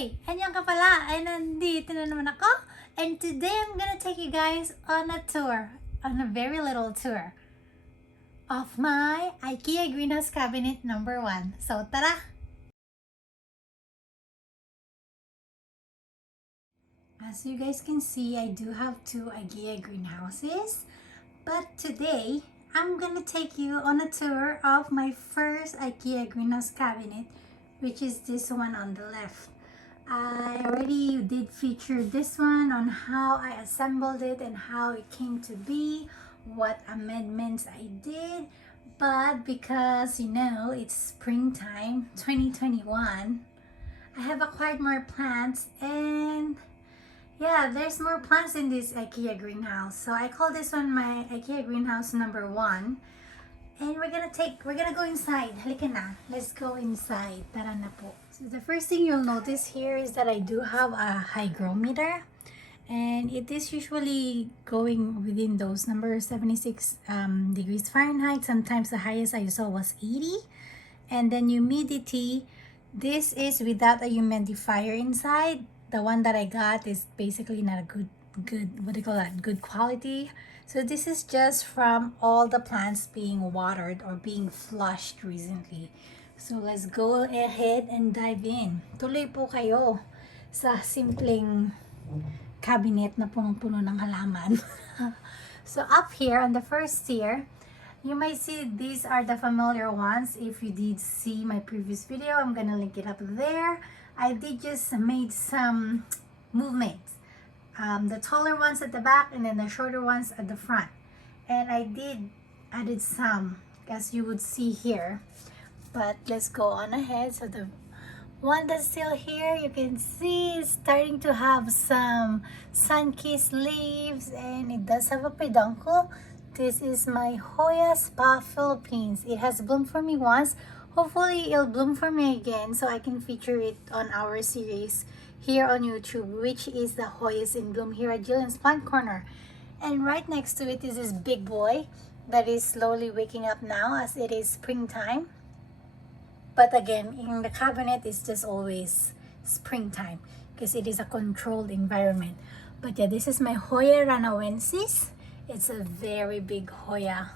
Hey! Anyan ka pala! Ay, nandito na naman ako. And today, I'm gonna take you guys on a tour. On a very little tour. Of my Ikea greenhouse cabinet number 1. So, tara! As you guys can see, I do have 2 Ikea greenhouses. But today, I'm gonna take you on a tour of my first Ikea greenhouse cabinet, which is this one on the left. I already did feature this one on how I assembled it and how it came to be, what amendments I did. But because, you know, it's springtime 2021, I have acquired more plants, and yeah, there's more plants in this Ikea greenhouse. So I call this one my Ikea greenhouse number 1. And we're gonna go inside. Halika na. Let's go inside. Tara na po. So the first thing you'll notice here is that I do have a hygrometer. And it is usually going within those numbers, 76 degrees Fahrenheit. Sometimes the highest I saw was 80. And then humidity, this is without a humidifier inside. The one that I got is basically not a good what do you call that, good quality. So this is just from all the plants being watered or being flushed recently. So let's go ahead and dive in. Tuloy po kayo sa simpleng cabinet na punong-puno ng halaman. So up here on the first tier, you might see these are the familiar ones. If you did see my previous video, I'm gonna link it up there. I did just made some movements. The taller ones at the back and then the shorter ones at the front. And I did added some, as you would see here. But let's go on ahead. So the one that's still here, you can see is starting to have some sun-kissed leaves, and it does have a peduncle. This is my Hoya Spa Philippines. It has bloomed for me once. Hopefully it'll bloom for me again so I can feature it on our series here on YouTube, which is the Hoyas in bloom here at Jillian's Plant Corner. And right next to it is this big boy that is slowly waking up now as it is springtime. But again, in the cabinet, it's just always springtime because it is a controlled environment. But yeah, this is my Hoya ranawensis. It's a very big Hoya,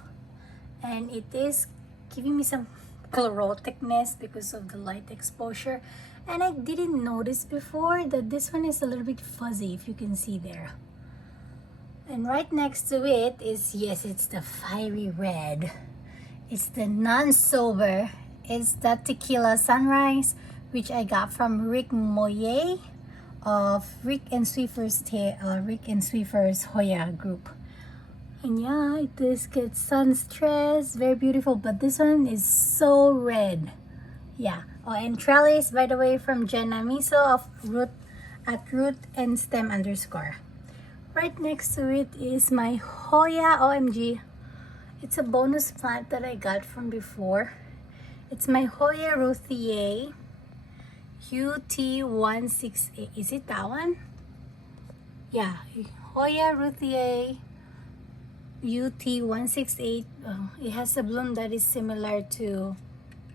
and it is giving me some chloroticness because of the light exposure. And I didn't notice before that this one is a little bit fuzzy, if you can see there. And right next to it is, yes, it's the fiery red. It's the non-sober. It's the Tequila Sunrise, which I got from Rick Moye of Rick and Swiffer's Hoya group. And yeah, it does get sun stress, very beautiful, but this one is so red. Yeah. Oh, and trellis, by the way, from Jenna Miso of root and stem _. Right next to it is my Hoya OMG. It's a bonus plant that I got from before. It's my Hoya Ruthier UT168. Is it that one? Yeah, Hoya Ruthier UT168. It has a bloom that is similar to,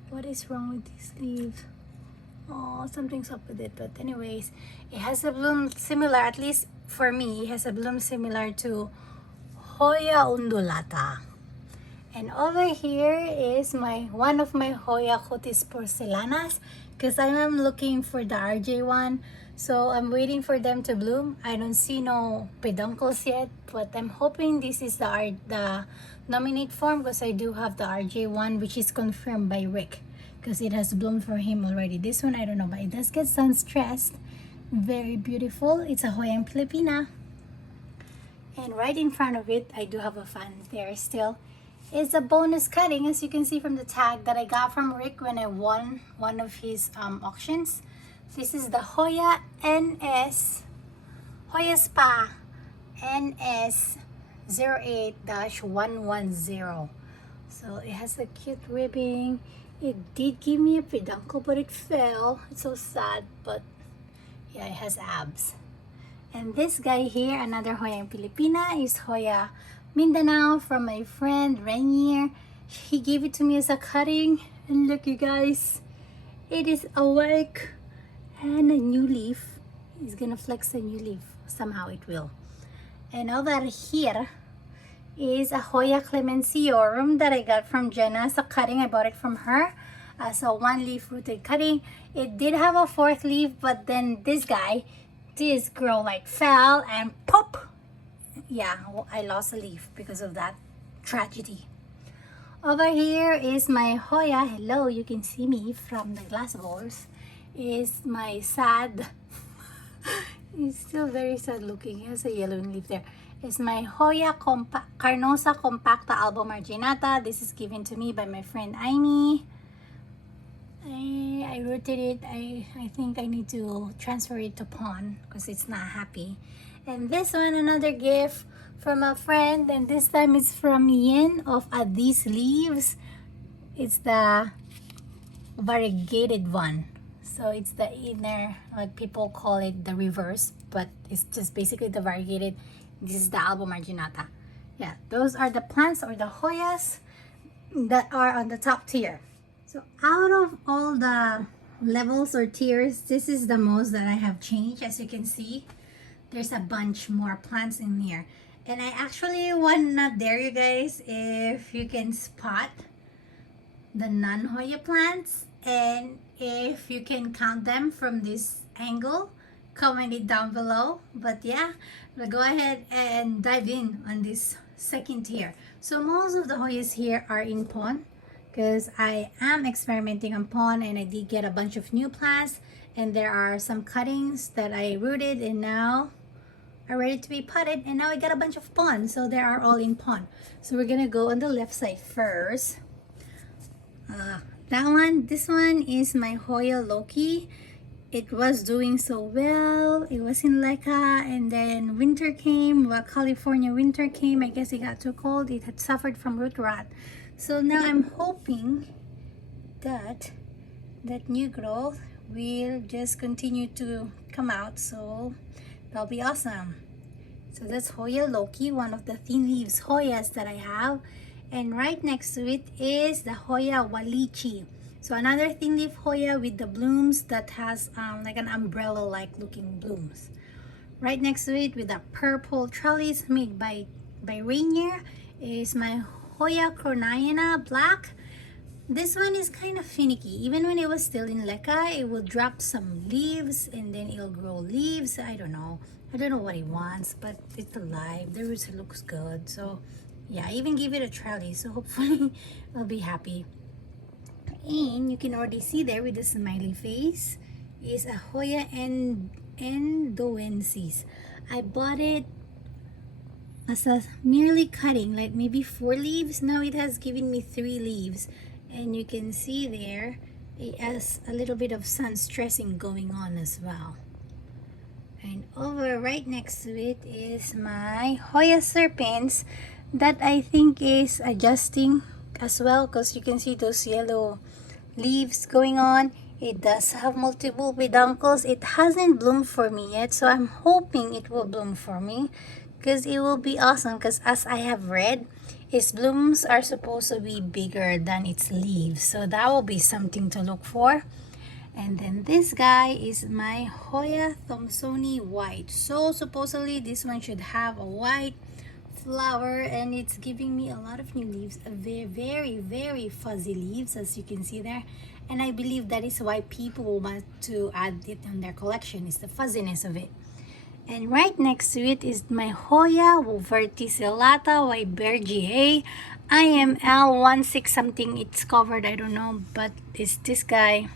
what is wrong with this leaf? Oh, something's up with it. But anyways, it has a bloom similar, at least for me, it has a bloom similar to Hoya undulata. And over here is one of my Hoya cutis porcelanas, because I am looking for the RJ one. So I'm waiting for them to bloom. I don't see no peduncles yet, but I'm hoping this is the nominate form, because I do have the RJ one, which is confirmed by Rick, because it has bloomed for him already. This one I don't know, but it does get sun stressed. Very beautiful. It's a Hoya Filipina. And right in front of it, I do have a fan there still. It's a bonus cutting, as you can see from the tag, that I got from Rick when I won one of his auctions. This is the Hoya Hoya Spa NS 08-110. So it has a cute ribbing. It did give me a peduncle, but it fell. It's so sad, but yeah, it has abs. And this guy here, another Hoya Filipina, is Hoya Mindanao from my friend Rainier. He gave it to me as a cutting, and look, you guys, it is awake, and a new leaf. It's gonna flex a new leaf. Somehow it will. And over here is a Hoya clemenciorum that I got from Jenna as a cutting. I bought it from her as a one leaf rooted cutting. It did have a fourth leaf, but then this girl like fell and pop. Yeah, I lost a leaf because of that tragedy. Over here is my Hoya. Hello, you can see me from the glass doors. Is my sad. It's still very sad looking. It has a yellow leaf there. It's my Hoya carnosa compacta albo marginata. This is given to me by my friend Amy. I rooted it. I think I need to transfer it to pawn because it's not happy. And this one, another gift from a friend, and this time it's from Yen of these leaves. It's the variegated one. So it's the inner, like people call it the reverse, but it's just basically the variegated. This is the albo marginata. Yeah, those are the plants or the Hoyas that are on the top tier. So out of all the levels or tiers, this is the most that I have changed. As you can see, there's a bunch more plants in here. And I actually want to dare you guys if you can spot the non-Hoya plants, and if you can count them from this angle, comment it down below. But yeah, we'll go ahead and dive in on this second tier. So most of the Hoyas here are in pawn because I am experimenting on pawn, and I did get a bunch of new plants, and there are some cuttings that I rooted and now are ready to be potted, and now I got a bunch of pawn, so they are all in pawn. So we're gonna go on the left side first. This one is my Hoya Loki. It was doing so well. It was in Leka, and then winter came. Well, California winter came. I guess it got too cold. It had suffered from root rot. So now I'm hoping that that new growth will just continue to come out. So that'll be awesome. So that's Hoya Loki, one of the thin leaves Hoyas that I have. And right next to it is the Hoya Walichi. So another thin leaf Hoya with the blooms that has like an umbrella like looking blooms. Right next to it with a purple trellis made by Rainier is my Hoya Cornayana Black. This one is kind of finicky. Even when it was still in Leka, it will drop some leaves and then it'll grow leaves. I don't know what it wants, but it's alive. The roots looks good. So yeah, I even give it a trellis, so hopefully I'll be happy. And you can already see there with the smiley face is a Hoya endoensis. I bought it as a merely cutting, like maybe 4 leaves. Now it has given me 3 leaves, and you can see there it has a little bit of sun stressing going on as well. And over right next to it is my Hoya serpents that I think is adjusting as well, because you can see those yellow leaves going on. It does have multiple peduncles. It hasn't bloomed for me yet, so I'm hoping it will bloom for me, because it will be awesome. Because as I have read, its blooms are supposed to be bigger than its leaves, so that will be something to look for. And then this guy is my Hoya Thompsoni white. So supposedly this one should have a white flower, and it's giving me a lot of new leaves, a very fuzzy leaves, as you can see there. And I believe that is why people want to add it in their collection, is the fuzziness of it. And right next to it is my Hoya verticillata Weibergiae. IML 16 something it's covered, I don't know, but it's this guy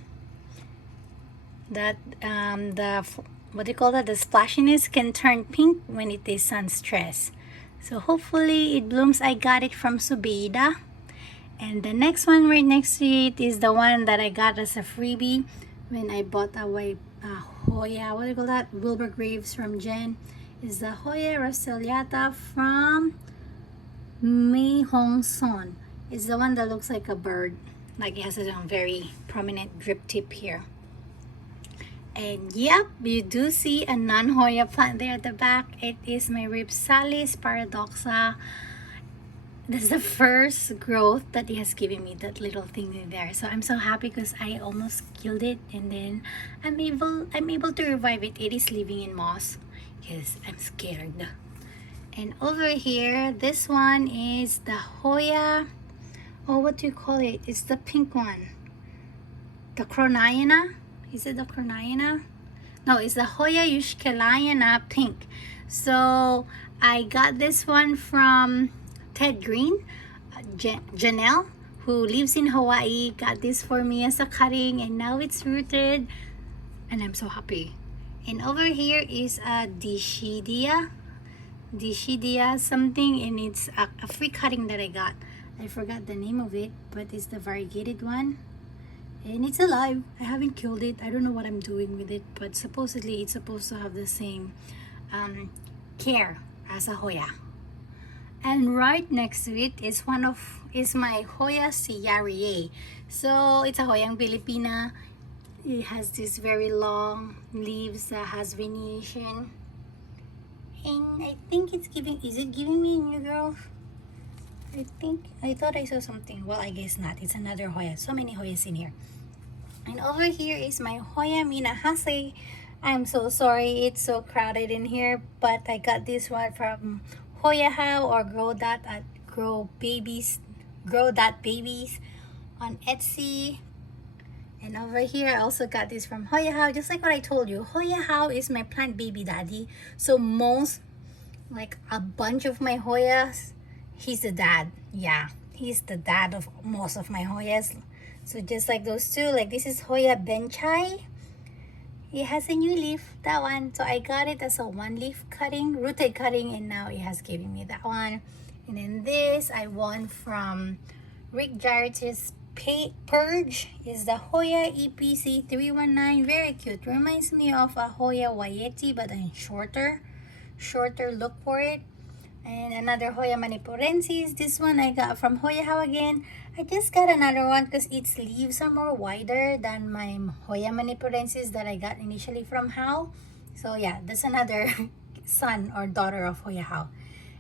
that the what do you call that, the splashiness can turn pink when it is sun stress. So hopefully it blooms. I got it from Subeda. And the next one right next to it is the one that I got as a freebie when I bought a Hoya, what do you call that, Wilbur Graves from Jen. Is the Hoya Roseliata from Mei Hong Son. It's the one that looks like a bird, like it has a very prominent drip tip here. And yep, you do see a non-Hoya plant there at the back. It is my Ripsalis paradoxa. this is the first growth that he has given me, that little thing in there. So I'm so happy because I almost killed it, and then I'm able to revive it. It is living in moss because I'm scared. And over here, this one is the Hoya. Oh, what do you call it? It's the pink one. The Cornayana. Is it the Cornayana? No, it's the Hoya Yushkalayana pink. So I got this one from Ted Green. Janelle, who lives in Hawaii, got this for me as a cutting, and now it's rooted, and I'm so happy. And over here is a Dishidia something, and it's a free cutting that I got. I forgot the name of it, but it's the variegated one, and it's alive. I haven't killed it. I don't know what I'm doing with it, but supposedly it's supposed to have the same care as a Hoya. And right next to it is my Hoya Ciarie. So it's a Hoyang Filipina. It has this very long leaves that has venation, and I think is it giving me a new growth? I thought I saw something. Well, I guess not. It's another Hoya. So many Hoyas in here. And over here is my Hoya Minahase. I'm so sorry it's so crowded in here, but I got this one from Hoya How, or Grow Babies on Etsy. And over here I also got this from Hoya How. Just like what I told you, Hoya How is my plant baby daddy. So a bunch of my Hoyas, he's the dad. Yeah, he's the dad of most of my Hoyas. So just like those two, like this is Hoya Benchai. It has a new leaf, that one. So I got it as a one leaf cutting, rooted cutting, and now it has given me that one. And then this I won from Rick Jarrett's Purge, is the Hoya EPC 319. Very cute. Reminds me of a Hoya Wayeti, but in shorter look for it. And another Hoya manipurensis. This one I got from Hoya How again. I just got another one because its leaves are more wider than my Hoya manipurensis that I got initially from How. So yeah, that's another son or daughter of Hoya How.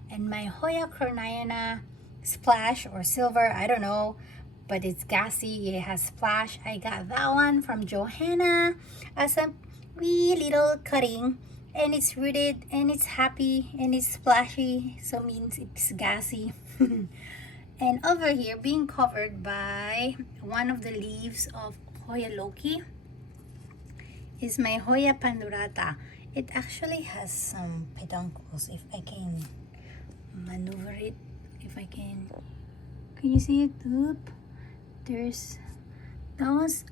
And my Hoya Cornayana Splash or Silver, I don't know, but it's gassy. It has splash. I got that one from Johanna as a wee little cutting. And it's rooted, and it's happy, and it's splashy, so means it's gassy. And over here, being covered by one of the leaves of Hoya Loki, is my Hoya pandurata. It actually has some peduncles, if I can maneuver it. Can you see it? Oop. That was,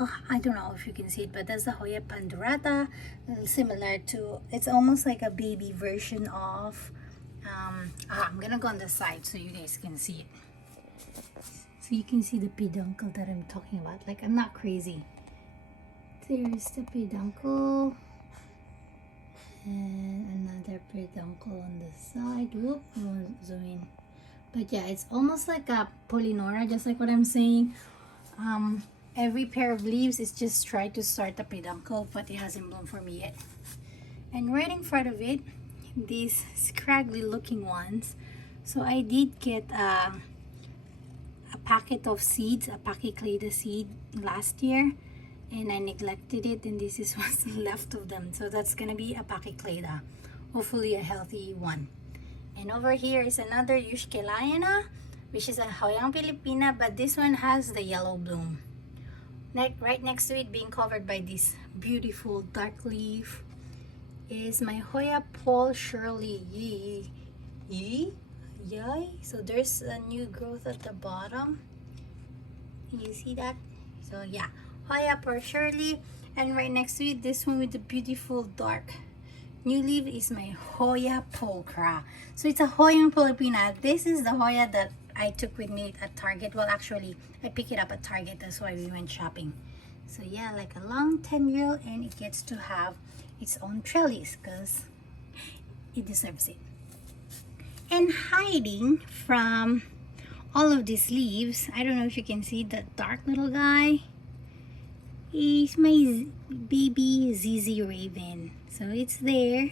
oh, I don't know if you can see it, but that's the Hoya pandurata, similar to, it's almost like a baby version of, I'm gonna go on the side so you guys can see it. So you can see the peduncle that I'm talking about. Like, I'm not crazy. There's the peduncle, and another peduncle on the side. Whoop, I won't zoom in. But yeah, it's almost like a polinora, just like what I'm saying. Every pair of leaves is just try to start a peduncle, but it hasn't bloomed for me yet. And right in front of it, these scraggly looking ones. So I did get a packet of seeds, a pachyclada seed last year, and I neglected it, and this is what's left of them. So that's gonna be a pachyclada, hopefully a healthy one. And over here is another Yushkelayana, which is a Hoyang Filipina, but this one has the yellow bloom. Right next to it, being covered by this beautiful dark leaf, is my Hoya Paul Shirley Yay. So there's a new growth at the bottom. You see that? So yeah, Hoya Paul Shirley. And right next to it, this one with the beautiful dark new leaf is my Hoya Pulchra. So it's a Hoyang Filipina. This is the Hoya that I took with me at Target. Well, actually, I picked it up at Target. That's why we went shopping. So yeah, like a long tendril, and it gets to have its own trellis because it deserves it. And hiding from all of these leaves, I don't know if you can see that dark little guy, is my baby ZZ Raven. So it's there.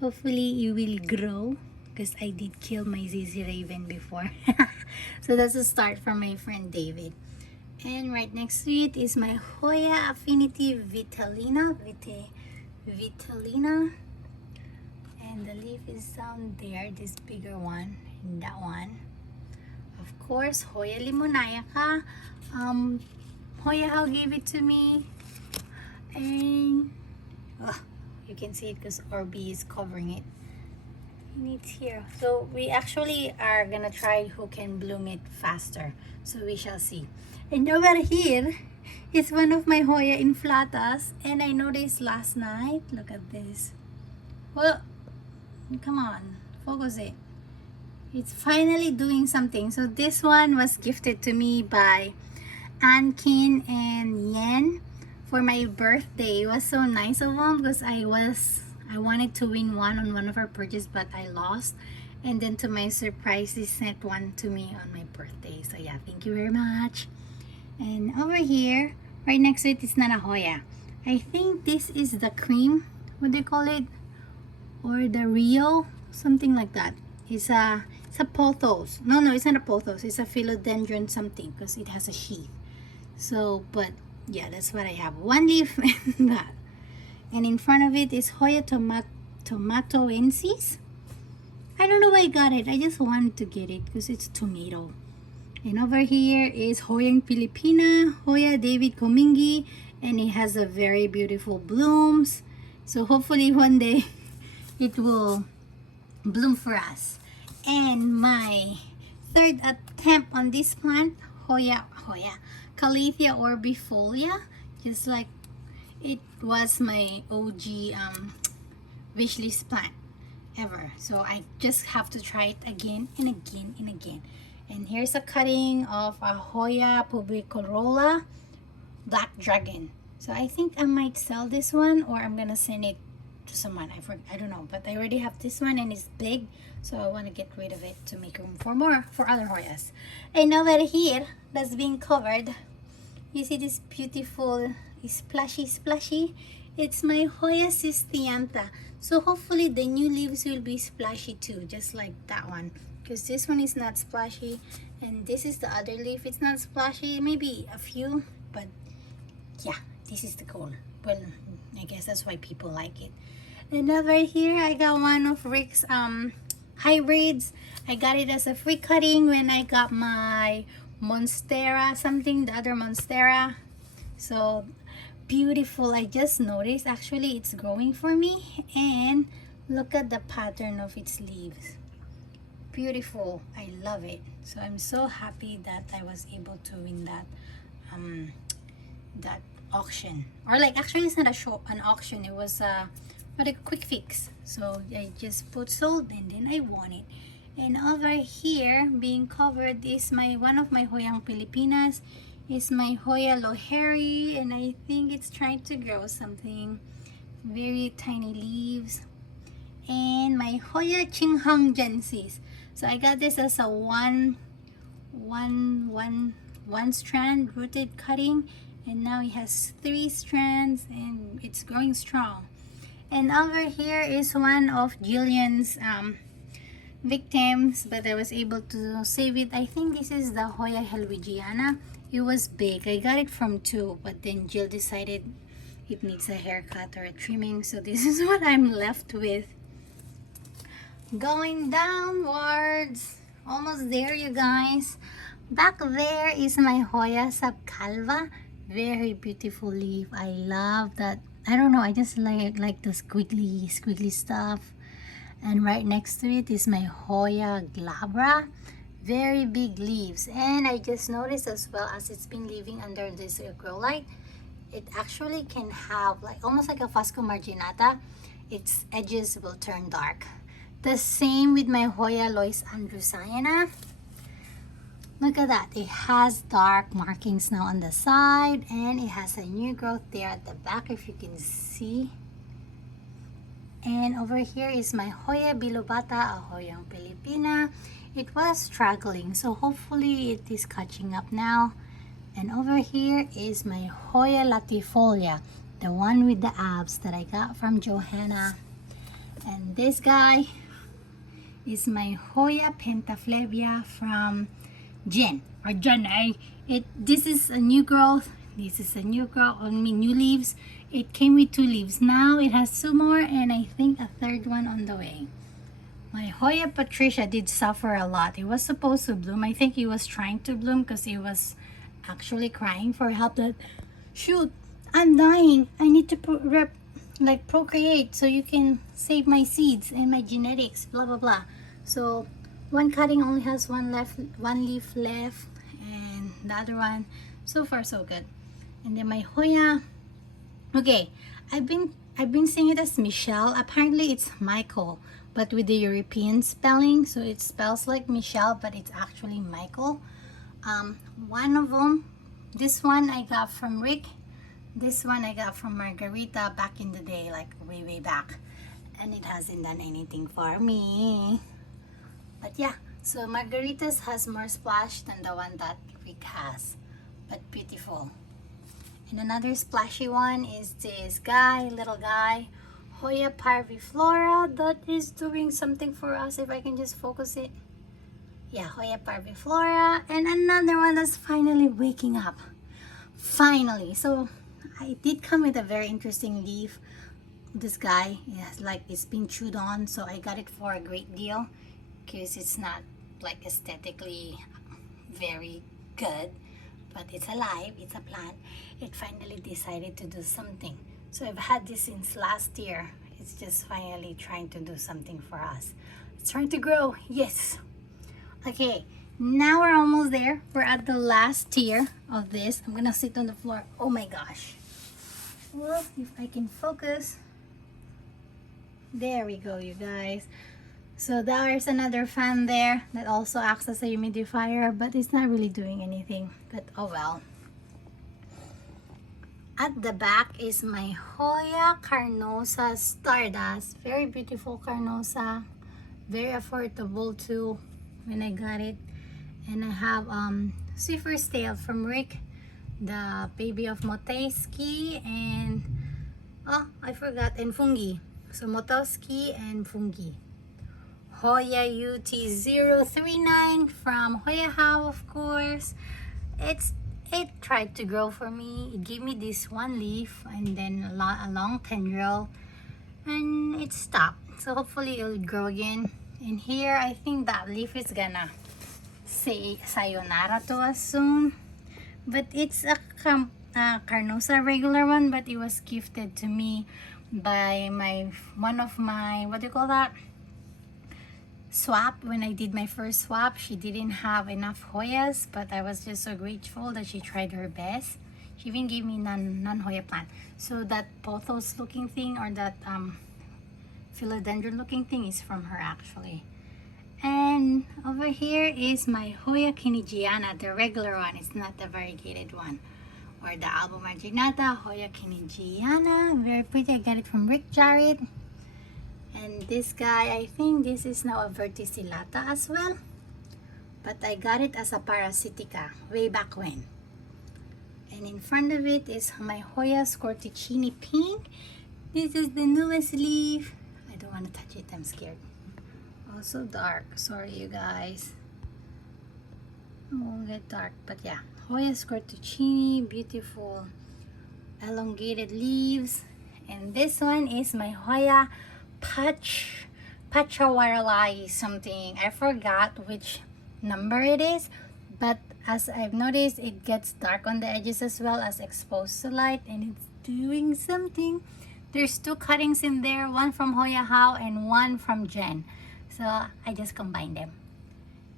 Hopefully it will grow because I did kill my ZZ Raven before. So that's a start from my friend David. And right next to it is my Hoya Affinity Vitalina. Vitalina. And the leaf is down there, this bigger one, and that one. Of course, Hoya Limonaica. Hoya How gave it to me. And you can see it because Orbi is covering it. And it's here. So we actually are gonna try who can bloom it faster. So we shall see. And over here is one of my Hoya inflatas. And I noticed last night, look at this. Well, come on, focus it. It's finally doing something. So this one was gifted to me by Ankin and Yen for my birthday. It was so nice of them because I wanted to win one on one of our purchases, but I lost. And then to my surprise, they sent one to me on my birthday. So yeah, thank you very much. And over here, right next to it is not a Hoya. I think this is the cream. What do you call it? Or the Rio? Something like that. It's a pothos. No, it's not a pothos. It's a philodendron something because it has a sheath. So, but yeah, that's what I have. One leaf and that. And in front of it is Hoya tomatoensis. I don't know why I got it. I just wanted to get it because it's tomato. And over here is Hoya Filipina, Hoya David Comingi, and it has a very beautiful blooms. So hopefully one day it will bloom for us. And my third attempt on this plant, Hoya Calathea orbifolia, just like it was my OG wish list plant ever. So I just have to try it again and again and again. And here's a cutting of a Hoya pubicorola black dragon. So I think I might sell this one, or I'm gonna send it to someone. I don't know, but I already have this one and it's big, so I want to get rid of it to make room for more for other Hoyas. And over here that's being covered, you see this beautiful splashy, it's my Hoya cystiantha. So hopefully the new leaves will be splashy too, just like that one, because this one is not splashy and this is the other leaf. It's not splashy, maybe a few, but yeah, this is the goal. Well, I guess that's why people like it. And over here I got one of Rick's hybrids. I got it as a free cutting when I got my Monstera something, the other Monstera. So beautiful. I just noticed actually it's growing for me, and look at the pattern of its leaves. Beautiful. I love it. So I'm so happy that I was able to win that auction, or like actually it's not an auction, it was but a quick fix. So I just put sold and then I won it. And over here being covered is one of my Hoyang Pilipinas, is my Hoya Loheri, and I think it's trying to grow something. Very tiny leaves. And my Hoya Chinghang Gensis. So I got this as a one strand rooted cutting, and now it has 3 strands and it's growing strong. And over here is one of Jillian's victims, but I was able to save it. I think this is the Hoya Helwigiana. It was big. I got it from 2, but then Jill decided it needs a haircut or a trimming, so this is what I'm left with. Going downwards, almost there you guys. Back there is my Hoya subcalva. Very beautiful leaf. I love that. I don't know, I just like the squiggly stuff. And right next to it is my Hoya glabra. Very big leaves. And I just noticed as well, as it's been living under this grow light, it actually can have like almost like a Fusco marginata. Its edges will turn dark. The same with my Hoya Lois andrewsiana. Look at that, it has dark markings now on the side, and it has a new growth there at the back if you can see. And over here is my Hoya bilobata, a Hoyang Pilipina. It was struggling, so hopefully it is catching up now. And over here is my Hoya latifolia, the one with the abs that I got from Johanna. And this guy is my Hoya pentaflevia from Jen or Jenny. This is a new growth. This is a new growth. I mean, new leaves. It came with 2 leaves. Now it has 2 more, and I think a 3rd one on the way. My Hoya Patricia did suffer a lot. It was supposed to bloom. I think he was trying to bloom because he was actually crying for help. That shoot, I'm dying. I need to procreate so you can save my seeds and my genetics. Blah blah blah. So one cutting only has one leaf left, and the other one. So far so good. And then my Hoya. Okay, I've been saying it as Michelle. Apparently it's Michael, but with the European spelling, so it spells like Michelle, but it's actually Michael. One of them, this one I got from Rick. This one I got from Margarita back in the day, like way back, and it hasn't done anything for me. But yeah, so Margarita's has more splash than the one that Rick has, but beautiful. And another splashy one is this little guy, Hoya parviflora, that is doing something for us. If I can just focus it. Yeah, Hoya parviflora. And another one that's finally waking up. Finally. So I did come with a very interesting leaf. This guy, it's been chewed on, so I got it for a great deal because it's not like aesthetically very good, but it's alive, it's a plant. It finally decided to do something. So I've had this since last year. It's just finally trying to do something for us. It's trying to grow, yes. Okay, now we're almost there. We're at the last tier of this. I'm gonna sit on the floor. Oh my gosh. Well, if I can focus. There we go, you guys. So there's another fan there that also acts as a humidifier, but it's not really doing anything. But oh well. At the back is my Hoya carnosa Stardust. Very beautiful carnosa. Very affordable too when I got it. And I have Swiffer's Tail from Rick, the baby of Motejski, and oh, I forgot, and Fungi. So Motejski and Fungi. Hoya UT039 from Hoya How, of course. It tried to grow for me. It gave me this one leaf and then a long tendril, and it stopped. So hopefully it'll grow again. And here I think that leaf is gonna say sayonara to us soon. But it's a carnosa regular one, but it was gifted to me by one of my, what do you call that, swap. When I did my first swap, she didn't have enough Hoyas, but I was just so grateful that she tried her best. She even gave me non-Hoya plant. So that pothos looking thing, or that philodendron looking thing, is from her actually. And over here is my Hoya Kinigiana, the regular one. It's not the variegated one, or the Alba Marginata. Hoya Kinigiana, very pretty. I got it from Rick Jarrett. And this guy, I think this is now a verticillata as well, but I got it as a parasitica way back when. And in front of it is my Hoya Scorticini pink. This is the newest leaf. I don't want to touch it, I'm scared. Also dark, sorry you guys. It won't get dark, but yeah, Hoya Scorticini, beautiful elongated leaves. And this one is my Hoya Pachawaralai something. I forgot which number it is, but as I've noticed, it gets dark on the edges as well as exposed to light, and it's doing something. There's 2 cuttings in there, one from Hoya How and one from Jen. So I just combined them.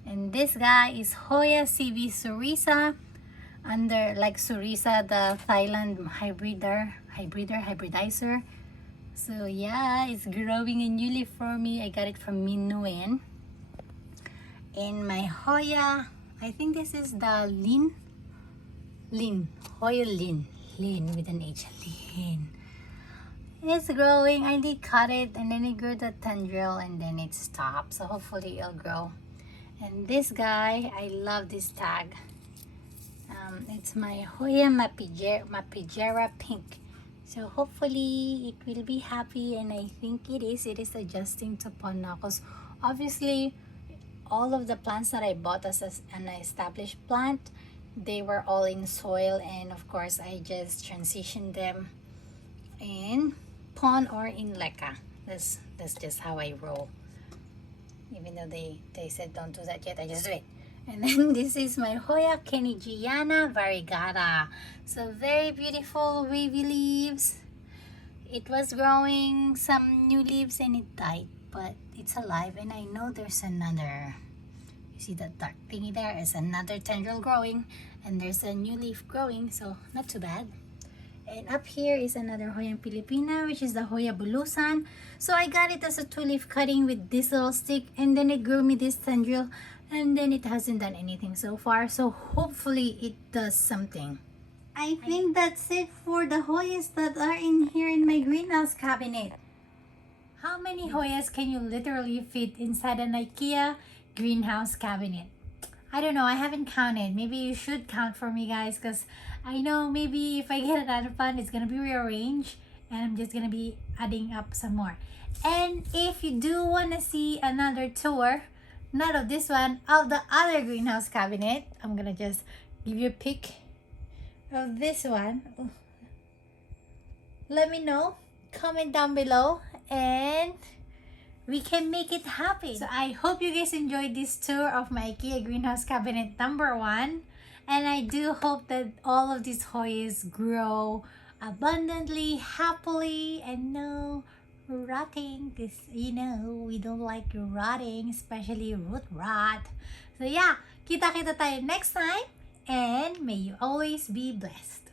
And this guy is Hoya CV Surisa, under like Surisa, the Thailand hybridizer. So yeah, it's growing a new leaf for me. I got it from Min Nguyen. In my Hoya, I think this is the Hoya Lin with an H, Lin. It's growing. I did cut it, and then it grew the tendril, and then it stopped. So hopefully it'll grow. And this guy, I love this tag. It's my Hoya Mapigera pink. So hopefully it will be happy, and I think it is. It is adjusting to Ponacos Obviously, all of the plants that I bought as an established plant, they were all in soil, and of course I just transitioned them in pond or in leca. That's just how I roll. Even though they said don't do that yet, I just do it. And then this is my Hoya Kenigiana variegata. So very beautiful wavy leaves. It was growing some new leaves and it died, but it's alive, and I know there's another. You see that dark thingy there is another tendril growing, and there's a new leaf growing, so not too bad. And up here is another Hoya Filipina, which is the Hoya Bulusan. So I got it as a 2-leaf cutting with this little stick, and then it grew me this tendril, and then it hasn't done anything so far. So hopefully it does something. I think that's it for the Hoyas that are in here in my greenhouse cabinet. How many Hoyas can you literally fit inside an Ikea greenhouse cabinet? I don't know, I haven't counted. Maybe you should count for me, guys, because I know maybe if I get another plant, it's gonna be rearranged, and I'm just gonna be adding up some more. And if you do want to see another tour, not of this one, of the other greenhouse cabinet, I'm gonna just give you a pic of this one. Let me know, comment down below, and we can make it happen. So I hope you guys enjoyed this tour of my IKEA greenhouse cabinet number 1, and I do hope that all of these Hoyas grow abundantly, happily, and no rotting, because you know we don't like rotting, especially root rot. So yeah, kita tayo next time, and may you always be blessed.